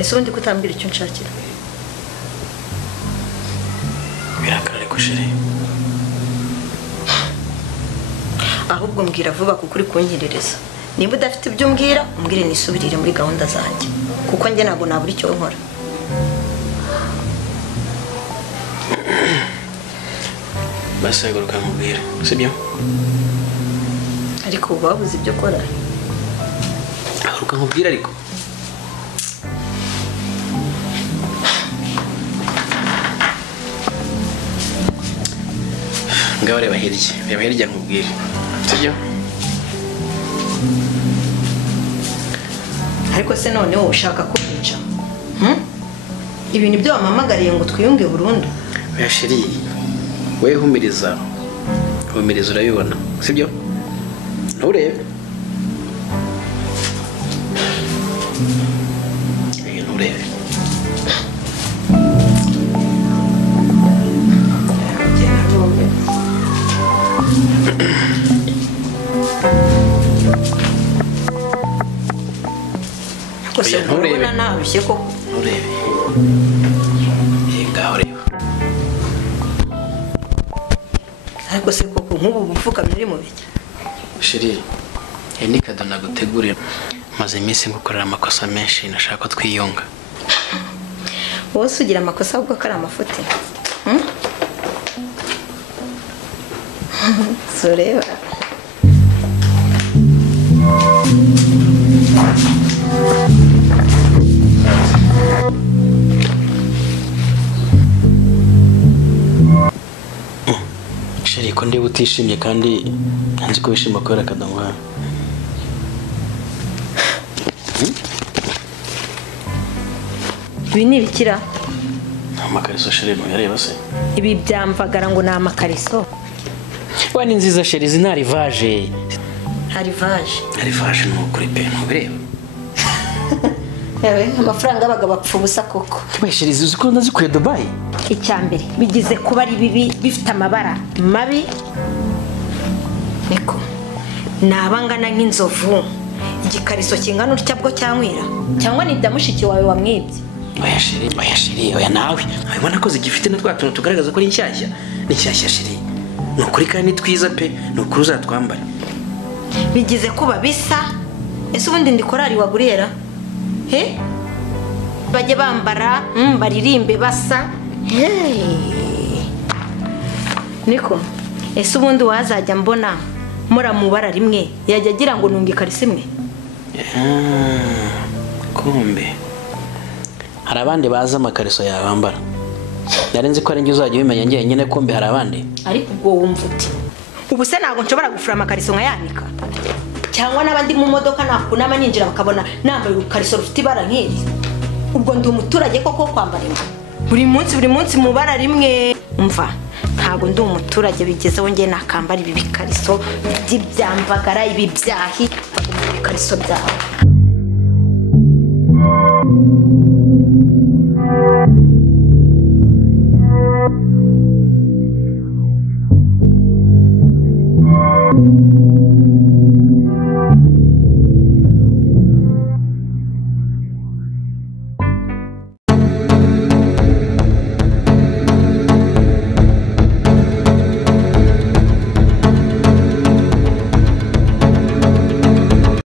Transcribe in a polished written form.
ese undi kutambira icyo nshakira birakara ko sheri ahubwo mbwira vuba kuko uri kunyirereza niba udafite ibyo umbwira umbwire nisubirire muri gahunda zanjye kuko njye ntabwo nabura icyo nkora baseguruka mubwira sibyo ariko ubu wabuze ibyo ukora aruka nkubwira ariko ngaho reba hirya nkubwire sibyo ariko se none wowe ushaka kubica ibintu byo wamamagariye ngo twiyunge burundu oya sheri we humiriza urabibona sibyo nturebe nturebe kose urabona narushye ko nturebe ngaho reba ariko se koko nk'ubu bupfukamye uri mu biki sheri ni kado nagutegurira maze iminsi ngukorera amakosa menshi nashaka ko twiyunga wowe ugira amakosa ahubwo ko ari amafuti sureba sheri ko ndeba utishimye kandi nzi ko wishima kubera akadomo hano ibi ni ibikira amakariso sheri ntuyareba se ibi byamvagara ngo ni amakariso wa ni nziza sheri izi nta rivaje rivaje ni ukuri pe ntubireba yewe amafaranga abaga bapfa ubusa koko we sheri uzi ko ndazikuye Dubai icyambere bigize kuba ari bibi bifite amabara mabi niko nabangana nk'inzovu igikariso kingana utya bwo cyankwira cyangwa ni damushiki wawe wamwibye oya sheri oya nawe abibona ko zigifite na twa tuntu tugaragaza ko ari nshyashya ni nshyashya sheri ni ukuri kandi twiza pe ni ukuri uzatwambare bigize kuba bisa ese ubundi ndi korari waguriyera he bajye bambara baririmbe basa niko ese ubundi wazajya mbona muramubara rimwe yajya agira ngo nunge ikarisi imwe kumbe hari abandi baza amakariso yabambara nari nzi ko ari njye uzajya ubimenya njye nyine kumbe hari abandi ariko ubwo wumva uti ubu se ntabwo nshobora gufura amakariso nkayanika cyangwa n'abandi mu modoka nakunama ninjira bakabona nambaye urukariso rufite ibara nk'iri ubwo ndi umuturage koko kwambara imwe buri munsi mu bara rimwe umva ntabwo ndi umuturage bigezeho njye nakambara ibi bikariso by'ibyambagara ibi byahi ibikariso byawe